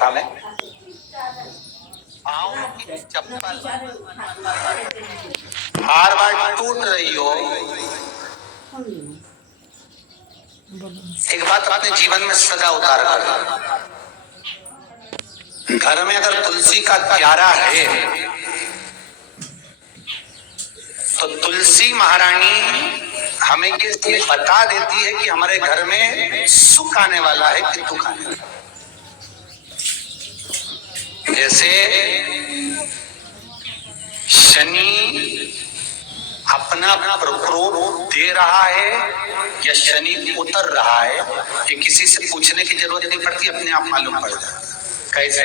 कथा में पाँव की चप्पल बार बार टूट रही हो। एक बात अपने जीवन में सदा उतार कर, घर में अगर तुलसी का क्यारा है तो तुलसी महारानी हमें ये बता देती है कि हमारे घर में सुख आने वाला है कि दुख आने वाला है। जैसे शनि अपना प्रकोप दे रहा है या शनि उतर रहा है, ये किसी से पूछने की जरूरत नहीं पड़ती, अपने आप मालूम पड़ जाता। कैसे?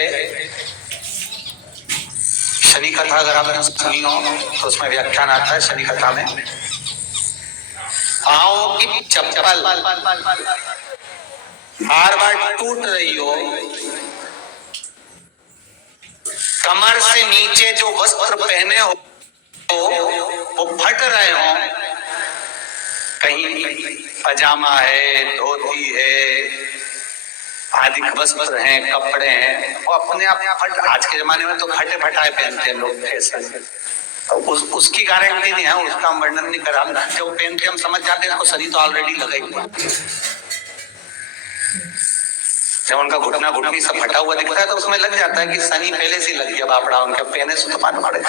शनि कथा अगर आपने सुनी हो तो उसमें व्याख्यान आता है शनि कथा में, पाँव की चप्पल बार बार टूट रही हो, कमर से नीचे जो वस्त्र पहने हो वो फट रहे हो, कहीं पजामा है, धोती है, आदि वस्त्र हैं, कपड़े हैं, वो अपने आप फट। आज के जमाने में तो फटे फटाए पहनते हैं लोग, कैसे उसकी गारंटी नहीं है, उसका हम वर्णन नहीं कर रहा। हम जब पहनते हम समझ जाते हैं शरीर तो ऑलरेडी लगा ही हुआ। जब उनका घुटना घुटनी सब फटा हुआ दिखता है तो उसमें लग जाता है कि शनि पहले से लग गया बापड़ा, उनके पहने से तो मालूम पड़े।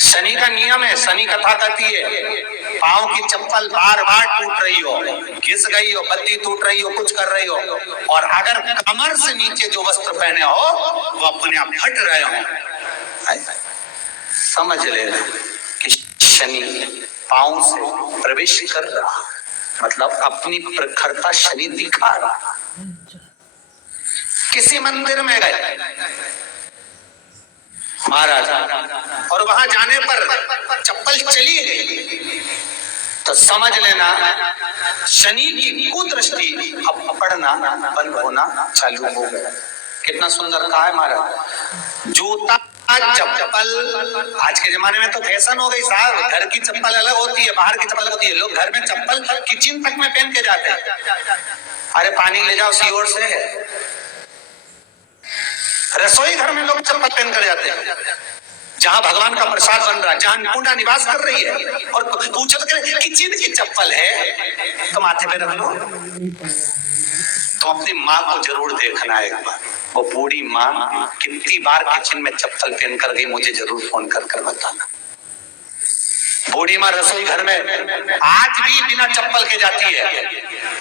शनि का नियम है, शनि कथा कहती है पाँव की चप्पल बार बार टूट रही हो, घिस गई हो, बत्ती टूट रही हो, कुछ कर रही हो, और अगर कमर से नीचे जो वस्त्र पहने हो वो अपने आप फट रहे हो, समझ लेना कि शनि पाँव से प्रवेश कर रहा, मतलब अपनी प्रखरता शनि दिखा रहा। किसी मंदिर में गए महाराज और वहां जाने पर चप्पल चली गई तो समझ लेना शनि की कुदृष्टि अब पड़ना बंद होना चालू हो गया। कितना सुंदर कहा है महाराज। जूता चप्पल आज के जमाने में तो फैशन हो गई साहब, घर की चप्पल अलग होती है, बाहर की चप्पल होती है। लोग घर में चप्पल किचन तक में पहन के जाते हैं। अरे पानी ले जाओ सीओर से, रसोई घर में लोग चप्पल पहन कर जाते हैं। जहां भगवान का प्रसाद बन रहा है, जहां अन्नपूर्णा निवास कर रही है, और पूछो तो किचन की चप्पल है तो माथे पे रख लो। तो अपनी माँ को जरूर देखना है एक बार, वो बूढ़ी माँ कितनी बार किचन में चप्पल पहन कर गई, मुझे जरूर फोन कर कर बताना। बूढ़ी माँ रसोई घर में आज भी बिना चप्पल के जाती है,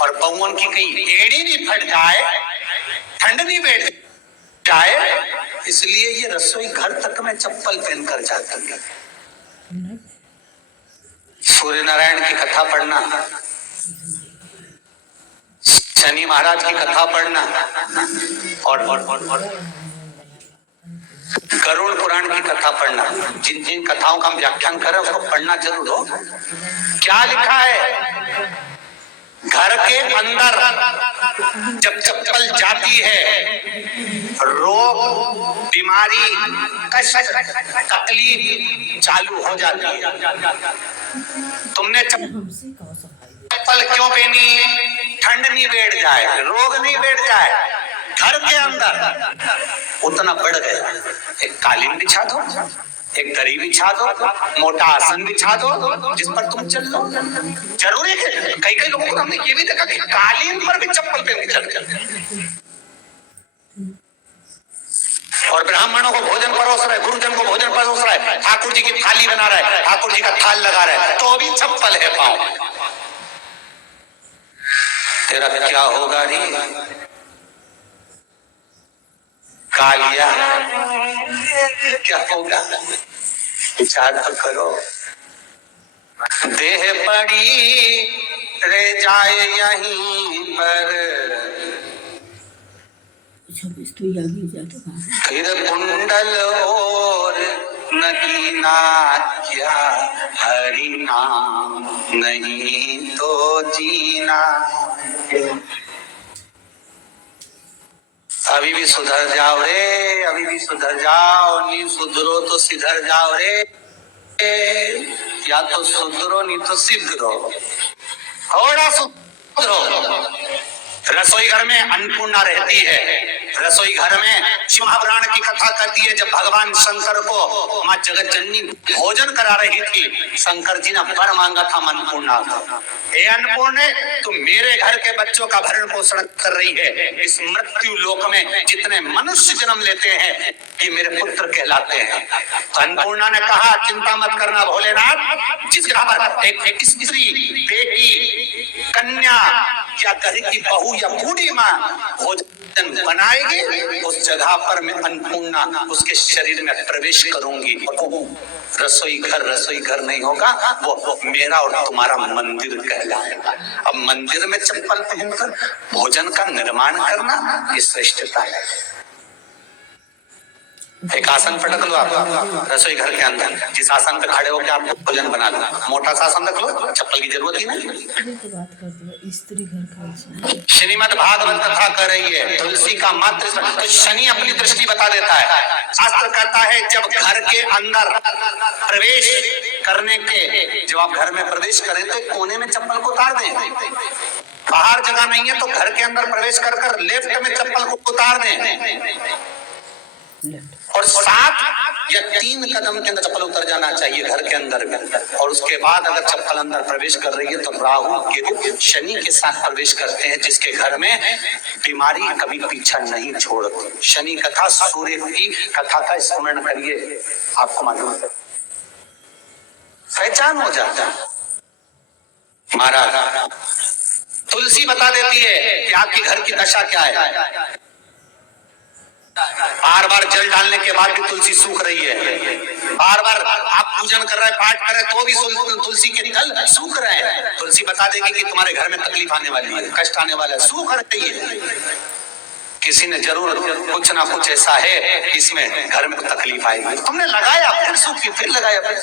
और पवन की कहीं एड़ी नहीं फट जाए, ठंड नहीं बैठ जाए, इसलिए ये रसोई घर तक में चप्पल पहनकर जाती है। सूर्य नारायण की कथा पढ़ना, शनि महाराज की कथा पढ़ना, और गरुड़ पुराण की कथा पढ़ना। जिन जिन कथाओं का हम व्याख्यान कर रहे हैं उसको पढ़ना जरूर हो। क्या लिखा है? घर के अंदर जब चप्पल जाती है, रोग, बीमारी, कष्ट, तकलीफ चालू हो जाती है। तुमने चप्पल क्यों पहनी है? ठंड नहीं बैठ जाए, रोग नहीं बैठ जाए। घर के अंदर उतना बढ़ गया, एक कालीन बिछा दो, एक दरी बिछा दो, मोटा आसन बिछा दो, जिस पर तुम चल लो। जरूरी है, कई कई लोगों को हमने ये भी देखा कि कालीन पर भी चप्पल पहन के चलते हैं, और ब्राह्मणों को भोजन परोस रहे, गुरुजन को भोजन परोस रहा है, ठाकुर जी की थाली बना रहा है, ठाकुर जी का थाल लगा रहा है, तो भी चप्पल है पाँव। तेरा क्या होगा रे कालिया, क्या होगा? विचार करो। देह पड़ी रह जाए यहीं पर, फिर कुंडल और नगीना क्या, हरि नाम नहीं तो जीना। अभी भी सुधर जाओ रे, अभी भी सुधर जाओ, नहीं सुधरो तो सिधर जाओ रे, या तो सुधरो नहीं तो सिद्धरो, थोड़ा सुधरो। रसोई घर में अन्नपूर्णा रहती है। रसोई घर में शिवपुराण की कथा कहती है, जब भगवान शंकर को मां जगत जननी भोजन करा रही थी, शंकर जी ने वर मांगा था अन्नपूर्णा, हे अन्नपूर्णे, तुम मेरे घर के बच्चों का भरण पोषण कर रही है। इस मृत्यु लोक में जितने मनुष्य जन्म लेते हैं ये मेरे पुत्र कहलाते हैं। तो अन्नपूर्णा ने कहा, चिंता मत करना भोलेनाथ, जिस जगह पर एक स्त्री, बेटी, कन्या या घर की बहू या बूढ़ी माँ भोजन बनाएगी, उस जगह पर मैं अन्नपूर्णा उसके शरीर में प्रवेश करूंगी। रसोई घर नहीं होगा, वो मेरा और तुम्हारा मंदिर कहलाएगा। अब मंदिर में चप्पल पहनकर भोजन का निर्माण करना ये श्रेष्ठता है। एक आसन पटक लो आप रसोई घर के अंदर, जिस आसन पे खड़े होकर आप भोजन बना लो, मोटा सा आसन रख लो, चप्पल की जरूरत ही नहीं। श्रीमद् भागवत कथा कर रही है, तुलसी का मात्र तो शनि अपनी दृष्टि बता देता है। शास्त्र कहता है जब घर के अंदर प्रवेश करने के, जब आप घर में प्रवेश करें तो कोने में चप्पल को उतार दें। बाहर जगह नहीं है तो घर के अंदर प्रवेश कर लेफ्ट में चप्पल को उतार दें, और 7 या 3 कदम के अंदर चप्पल उतर जाना चाहिए घर के अंदर में। और उसके बाद अगर चप्पल अंदर प्रवेश कर रही है तो राहु केतु शनि के साथ प्रवेश करते हैं, जिसके घर में बीमारी कभी पीछा नहीं छोड़ती। शनि कथा, सूर्य की कथा का स्मरण करिए, आपको मालूम है, पहचान हो जाता है। महाराज तुलसी बता देती है कि आपके घर की दशा क्या है। बार बार जल डालने के बाद भी तुलसी सूख रही है, बार बार आप पूजन कर रहे हैं, पाठ कर रहे हैं, तो भी तुलसी के दल सूख रहे हैं। तुलसी बता देगी कि तुम्हारे घर में तकलीफ आने वाली है, कष्ट आने वाला है, सूख रही है। किसी ने जरूर कुछ ना कुछ ऐसा है इसमें घर में तकलीफ आएगी, तुमने लगाया फिर सूखी, फिर लगाया फिर।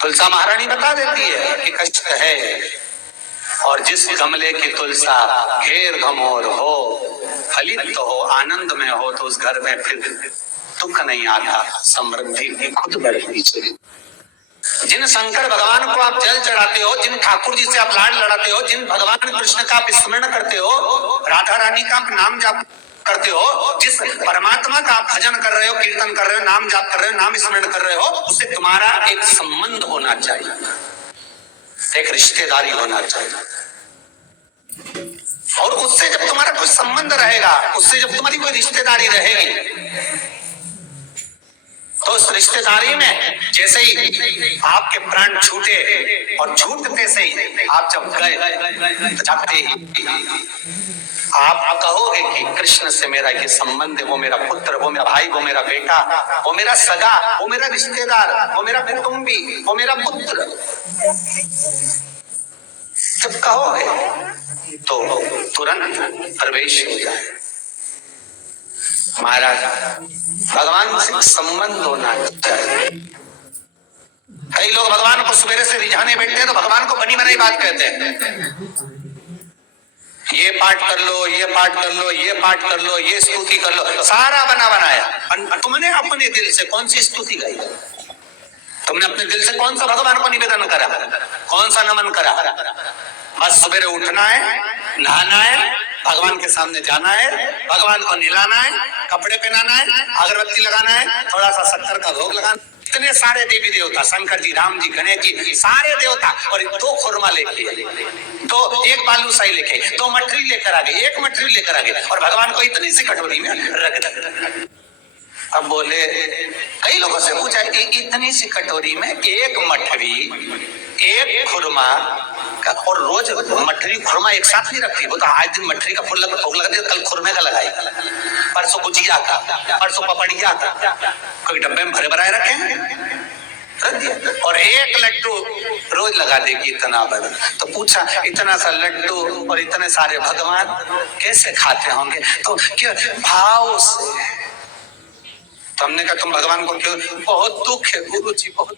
तुलसा महारानी बता देती है कि कष्ट है। और जिस गमले की तुलसा घेर घमोर हो, फलित हो, आनंद में हो, तो उस घर में फिर दुख नहीं आता, समृद्धि खुद बढ़ती है। जिन शंकर भगवान को आप जल चढ़ाते हो, जिन ठाकुर जी से आप लाड लड़ाते हो, जिन भगवान कृष्ण का आप स्मरण करते हो, राधा रानी का आप नाम जाप करते हो, जिस परमात्मा का आप भजन कर रहे हो, कीर्तन कर रहे हो, नाम जाप कर रहे हो, नाम स्मरण कर रहे हो, उससे तुम्हारा एक संबंध होना चाहिए, एक रिश्तेदारी होना चाहिए। और उससे जब तुम्हारा कोई संबंध रहेगा, उससे जब तुम्हारी कोई रिश्तेदारी रहेगी, तो उस रिश्तेदारी में जैसे ही आपके प्राण छूटे, और छूटते से ही आप जब गए, जाते ही आप कहोगे कि कृष्ण से मेरा ये संबंध है, वो मेरा पुत्र, वो मेरा भाई, वो मेरा बेटा, वो मेरा सगा, वो मेरा रिश्तेदार, वो मेरा कुटुंबी, वो मेरा पुत्र। जब कहोगे तो तुरंत प्रवेश हो जाए। महाराज भगवान से संबंध होना चाहिए। कई लोग भगवान को सवेरे से रिझाने बैठते हैं तो भगवान को बनी बनाई बात कहते हैं, ये पाठ कर लो, ये पाठ कर लो, ये पाठ कर लो, ये स्तुति कर लो, सारा बना बनाया। तुमने अपने दिल से कौन सी स्तुति गाई? तुमने अपने दिल से कौन सा भगवान को निवेदन करा, कौन सा नमन करा? बस सवेरे उठना है, नहाना है, भगवान के सामने जाना है, भगवान को नहलाना है, कपड़े पहनाना है, अगरबत्ती लगाना है, थोड़ा सा शक्कर का भोग लगाना। इतने सारे देवी देवता, शंकर जी, राम जी, गणेश जी, सारे देवता, और 2 खुरमा लेके, तो 1 बालूशाही लेके, 2 मठरी लेकर आ गए, 1 मठरी लेकर आ गए, और भगवान को इतनी सी कटोरी में रख दिया। अब बोले, कई लोगों से पूछा कि इतनी सी कटोरी में 1 मठरी, 1 खुरमा, और रोज मठरी खुरमा एक साथ नहीं रखती। वो तो आज दिन मठरी का फूल भोग लगा दिया, कल खुरमे का लगाई, परसों गुजिया का, परसों पपड़िया का, कोई डब्बे में भरे भराए रखे, और 1 लड्डू रोज लगा देगी इतना बड़ा। तो पूछा, इतना सा लड्डू और इतने सारे भगवान कैसे खाते होंगे? तो क्यों? भाव से। तो हमने कहा तुम भगवान को क्यों? बहुत दुख है गुरु जी, बहुत